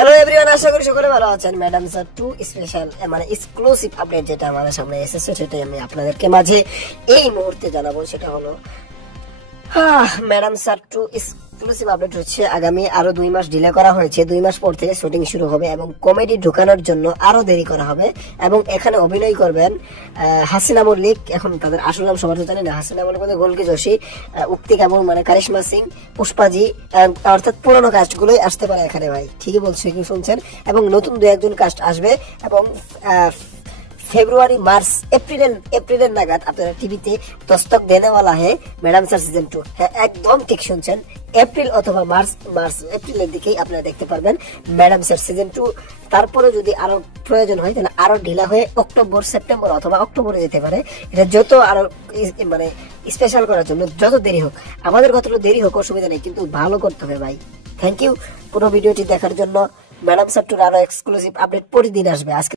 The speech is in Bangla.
হ্যালো এভরিওয়ান, আশা করি সকলে ভালো আছেন। ম্যাডাম স্যার 2 স্পেশাল মানে এক্সক্লুসিভ আপডেট যেটা আমাদের সামনে এসেছে সেটাই আমি আপনাদেরকে মাঝে এই মুহূর্তে জানাবো। সেটা হলো ম্যাডাম স্যার 2 এক্সক্লুসিভ আপডেট হচ্ছে আগামী আরো 2 মাস ডিলে করা হয়েছে। 2 মাস পর থেকে শুটিং শুরু হবে এবং কমেডি ঢোকানোর জন্য আরো দেরি করা হবে এবং এখানে অভিনয় করবেন হাসিনা মল্লিক। এখন তাদের আসল নাম সবার তো জানি না। হাসিনা মল্লিক মানে গোলকি যোশী, উক্তি কাপুর মানে কারিশমা সিং, পুষ্পাজি, অর্থাৎ পুরোনো কাস্ট গুলোই আসতে পারে এখানে। ভাই ঠিকই বলছো, কি শুনছেন। এবং নতুন 2-1 কাস্ট আসবে এবং ফেব্রুয়ারি, মার্চ, এপ্রিলের নাগাদ আপনারা টিভিতে দস্তক দেনেওয়ালা হে ম্যাডাম স্যার সিজন 2। হ্যাঁ, একদম ঠিক শুনছেন। এপ্রিল অথবা এপ্রিলের দিকেই আপনারা দেখতে পারবেন ম্যাডাম স্যার সিজন 2। তারপরে যদি আরো প্রয়োজন হয় তাহলে আরো ঢিলা হয়ে অক্টোবর, সেপ্টেম্বর অথবা অক্টোবরে যেতে পারে। এটা যত আরো মানে স্পেশাল করার জন্য যত দেরি হোক, আমাদের কতটা দেরি হোক অসুবিধা নেই, কিন্তু ভালো করতে হবে ভাই। থ্যাংক ইউ পুরো ভিডিওটি দেখার জন্য। ম্যাডাম স্যার 2 আরো এক্সক্লুসিভ আপডেট প্রতিদিন আসবে। আজকে